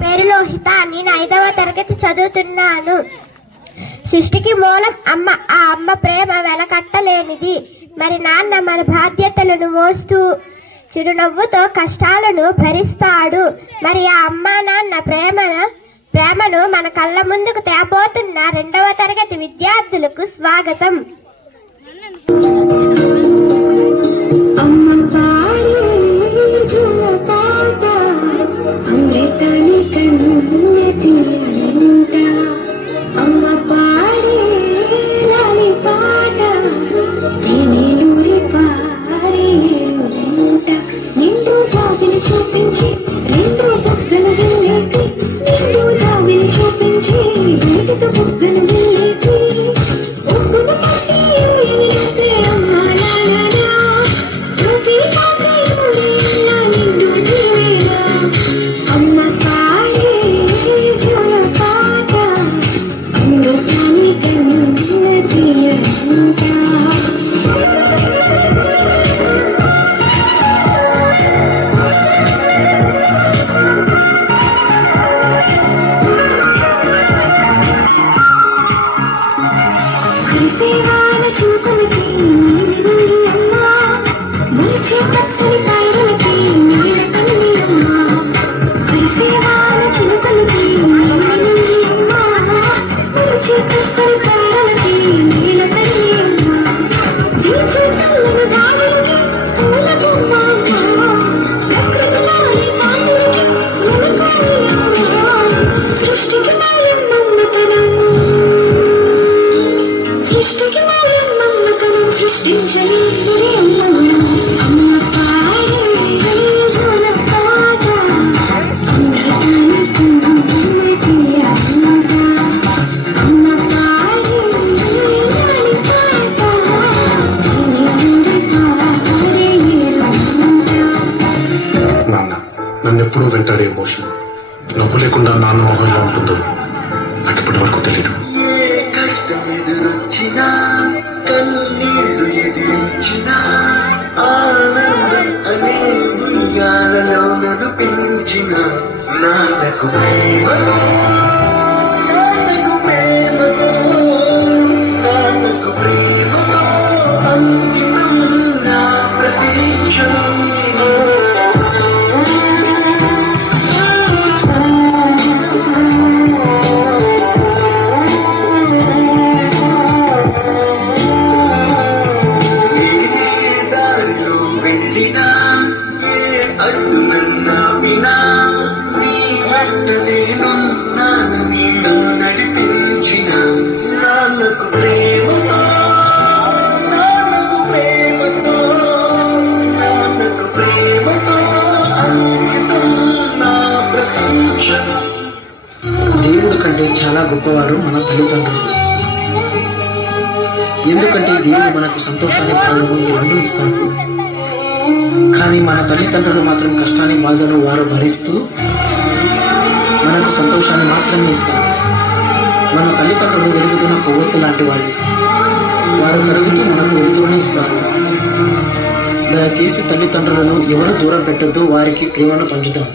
పేరు లోహిత. నేను 5వ తరగతి చదువుతున్నాను. సృష్టికి మూలం అమ్మ. ఆ అమ్మ ప్రేమ వెలకట్టలేనిది. మరి నాన్న మన బాధ్యతలను మోస్తూ చిరునవ్వుతో కష్టాలను భరిస్తాడు. మరి ఆ అమ్మ నాన్న ప్రేమను మన కళ్ళ ముందుకు తేబోతున్న 2వ తరగతి విద్యార్థులకు స్వాగతం. నన్ను ఎప్పుడూ వెంటాడే ఎమోషన్. నవ్వు లేకుండా నాన్న మొహం ఎలా ఉంటుందో నాకు ఇప్పటి వరకు తెలీదు. ఏ కష్టం ఎదురొచ్చినా, కన్నీళ్లు ఎదిరించినా, ఆనందం అనే ఉయ్యాలలో నన్ను పెంచిన నాన్నకు ప్రేమతో, నాన్నకు ప్రేమతో, నాన్నకు ప్రేమతో అంకితం నా ప్రతీక్షణం. దేవుడు కంటే చాలా గొప్పవారు మన తల్లిదండ్రులు. ఎందుకంటే దేవుడు మనకు సంతోషాన్ని, బాధను ఈ రెండు ఇస్తాడు. కానీ మన తల్లిదండ్రులు మాత్రం కష్టాన్ని, బాధను వారు భరిస్తూ మనకు సంతోషాన్ని మాత్రమే ఇస్తారు. మన తల్లిదండ్రులు వెలుగుతున్న కొవ్వొత్తి లాంటి వాళ్ళు. వారు కరుగుతూ మనకు వెలుగుతూనే ఇస్తారు. దయచేసి తల్లిదండ్రులను ఎవరు దూరం పెట్టొద్దు, వారికి ప్రేమను పంచుతాం.